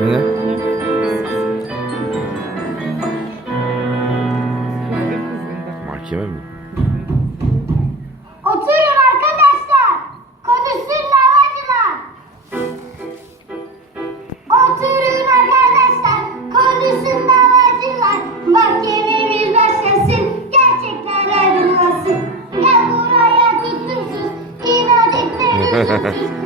Ne? Mahkeme mi? Oturun arkadaşlar. Konuşsunlar hacılar. Oturun arkadaşlar. Konuşsunlar hacılar. Mahkememiz başlasın. Gerçekler ayrılmasın. Ya buraya tuttursun. İnat etmeyin.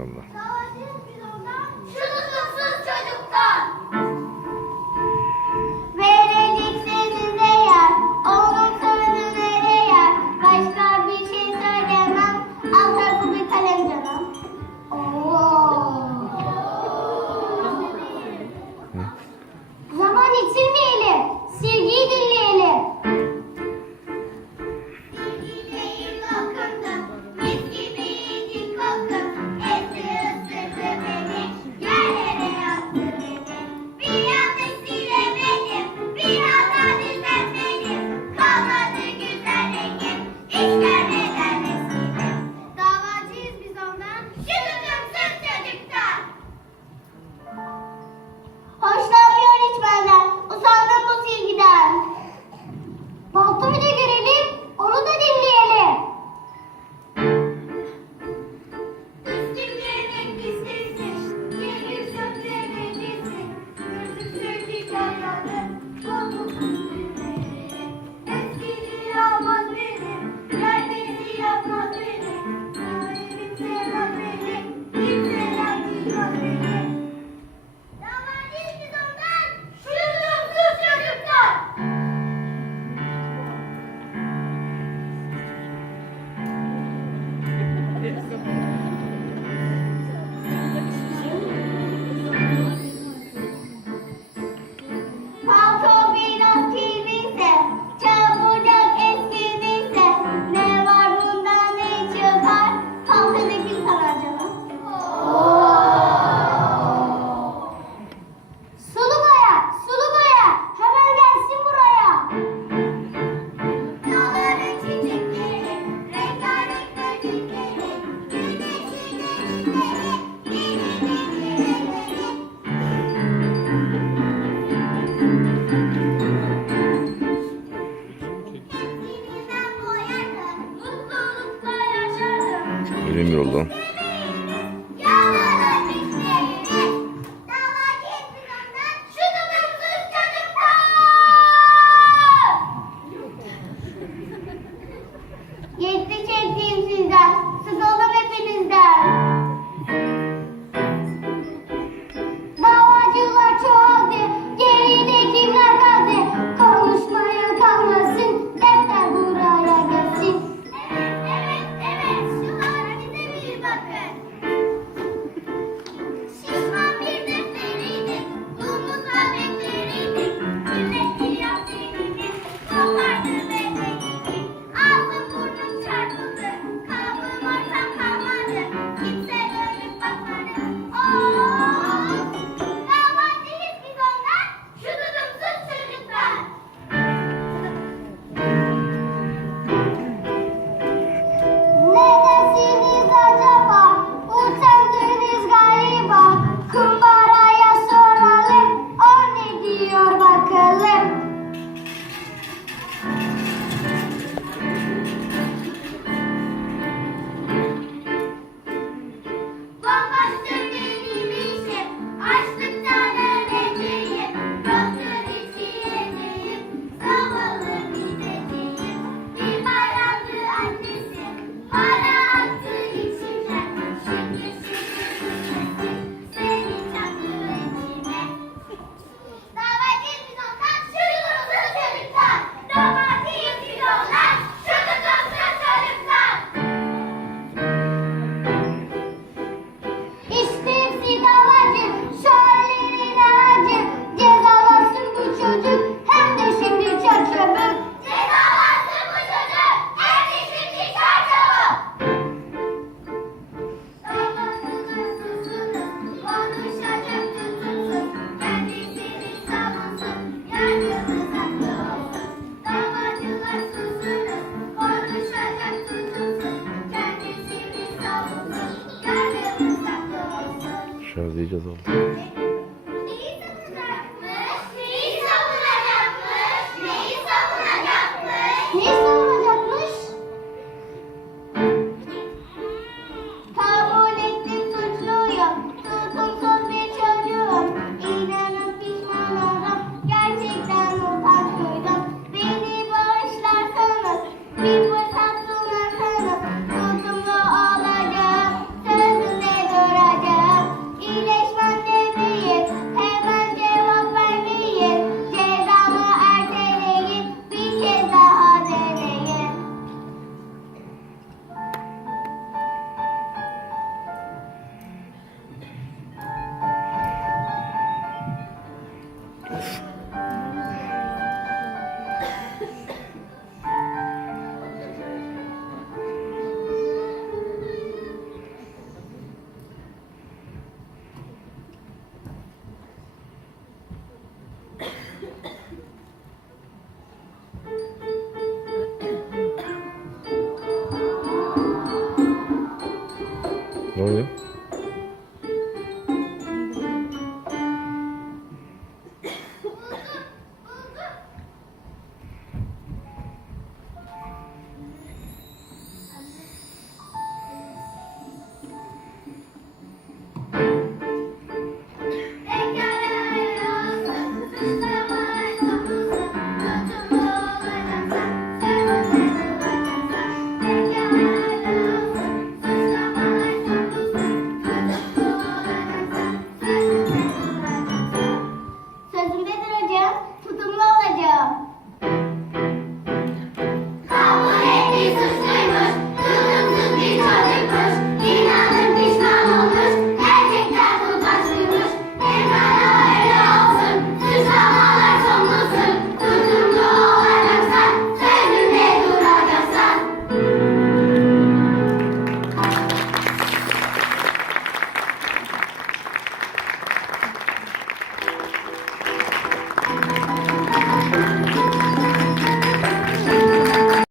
inşallah.